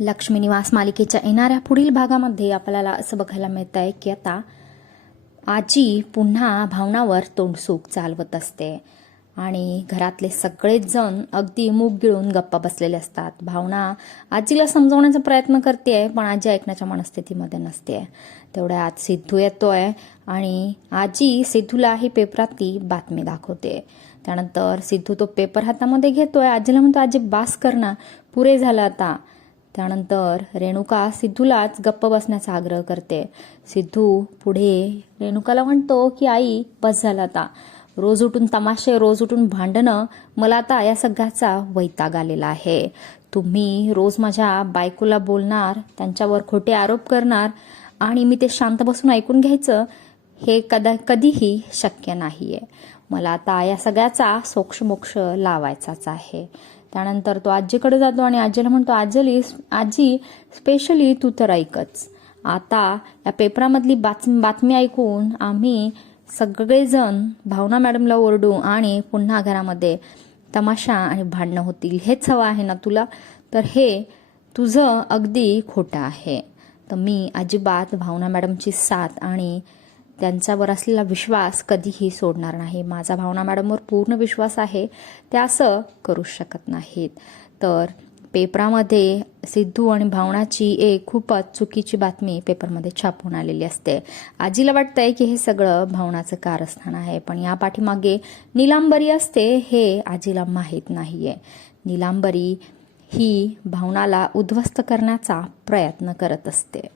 लक्ष्मी निवास मालिकेच्या येणाऱ्या पुढील भागामध्ये आपल्याला असं बघायला मिळत आहे की आता आजी पुन्हा भावनावर तोंडसूक चालवत असते. आणि घरातले सगळेच जण अगदी मूग गिळून गप्पा बसलेले असतात. भावना आजीला समजवण्याचा प्रयत्न करते पण आजी ऐकण्याच्या मनस्थितीमध्ये नसते तेवढ्यात सिद्धू येतोय आणि आजी सिद्धूला ही पेपरातली बातमी दाखवते. त्यानंतर सिद्धू तो पेपर हातामध्ये घेतोय. आजीला म्हणतो आजी बास कर ना. पुरे झालं आता. त्यानंतर रेणुका सिद्धूलाच गप्प बसण्याचा आग्रह करते. सिद्धू पुढे रेणुकाला म्हणतो की आई बस झाला आता. रोज उठून तमाशे रोज उठून भांडणं. मला आता या सगळ्याचा वैताग आलेला आहे. तुम्ही रोज माझ्या बायकोला बोलणार त्यांच्यावर खोटे आरोप करणार आणि मी ते शांत बसून ऐकून घ्यायचं हे कदा कधीही शक्य नाही आहे मला आता या सगळ्याचा सोक्षमोक्ष लावायचाच आहे. त्यानंतर तो आजीकडे जातो आणि आजीला म्हणतो आजली आजी स्पेशली तू तर ऐकच. आता या पेपरामधली बात बातमी ऐकून आम्ही सगळेजण भावना मॅडमला ओरडू आणि पुन्हा घरामध्ये तमाशा आणि भांडणं होतील. हेच हवं आहे ना तुला? तर हे तुझं अगदी खोटं आहे. तर मी अजिबात भावना मॅडमची साथ आणि त्यांच्यावर असलेला विश्वास कधीही सोडणार नाही. माझा भावना मॅडमवर पूर्ण विश्वास आहे त्या असं करू शकत नाहीत. तर पेपरामध्ये सिद्धू आणि भावनाची एक खूपच चुकीची बातमी पेपरमध्ये छापून आलेली असते. आजीला वाटतंय की हे सगळं भावनाचं कारस्थान आहे पण या पाठीमागे निलांबरी असते हे आजीला माहीत नाहीये. निलांबरी ही भावनाला उद्ध्वस्त करण्याचा प्रयत्न करत असते.